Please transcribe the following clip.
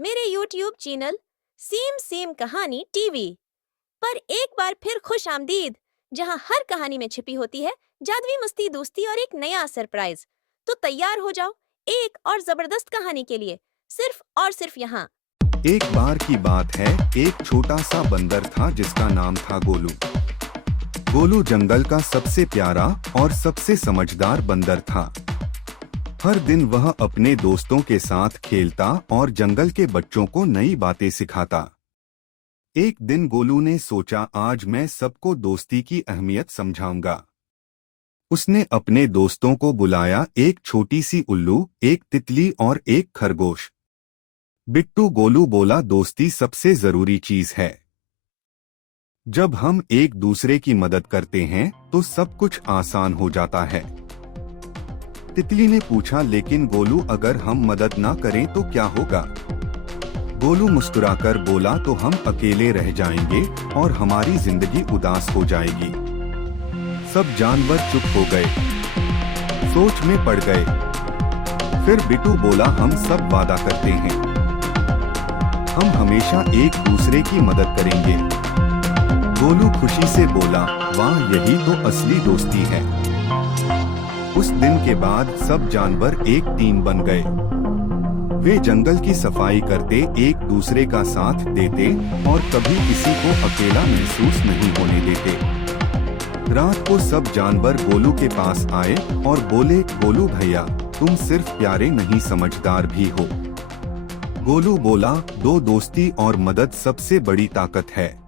मेरे YouTube channel same same कहानी TV पर एक बार फिर खुश आमदीद, जहां हर कहानी में छिपी होती है जादुई मस्ती, दोस्ती और एक नया सरप्राइज। तो तैयार हो जाओ एक और जबरदस्त कहानी के लिए, सिर्फ और सिर्फ यहाँ। एक बार की बात है, एक छोटा सा बंदर था जिसका नाम था गोलू। गोलू जंगल का सबसे प्यारा और सबसे समझदार बंदर था। हर दिन वह अपने दोस्तों के साथ खेलता और जंगल के बच्चों को नई बातें सिखाता। एक दिन गोलू ने सोचा, आज मैं सबको दोस्ती की अहमियत समझाऊंगा। उसने अपने दोस्तों को बुलाया, एक छोटी सी उल्लू, एक तितली और एक खरगोश। बिट्टू, गोलू बोला, दोस्ती सबसे जरूरी चीज है। जब हम एक दूसरे की मदद करते हैं तो सब कुछ आसान हो जाता है। तितली ने पूछा, लेकिन गोलू, अगर हम मदद ना करें तो क्या होगा? गोलू मुस्कुराकर बोला, तो हम अकेले रह जाएंगे और हमारी जिंदगी उदास हो जाएगी। सब जानवर चुप हो गए, सोच में पड़ गए। फिर बिट्टू बोला, हम सब वादा करते हैं, हम हमेशा एक दूसरे की मदद करेंगे। गोलू खुशी से बोला, वाह, यही तो असली दोस्ती है। उस दिन के बाद सब जानवर एक टीम बन गए। वे जंगल की सफाई करते, एक दूसरे का साथ देते और कभी किसी को अकेला महसूस नहीं होने देते। रात को सब जानवर गोलू के पास आए और बोले, गोलू भैया, तुम सिर्फ प्यारे नहीं, समझदार भी हो। गोलू बोला, दो दोस्ती और मदद सबसे बड़ी ताकत है।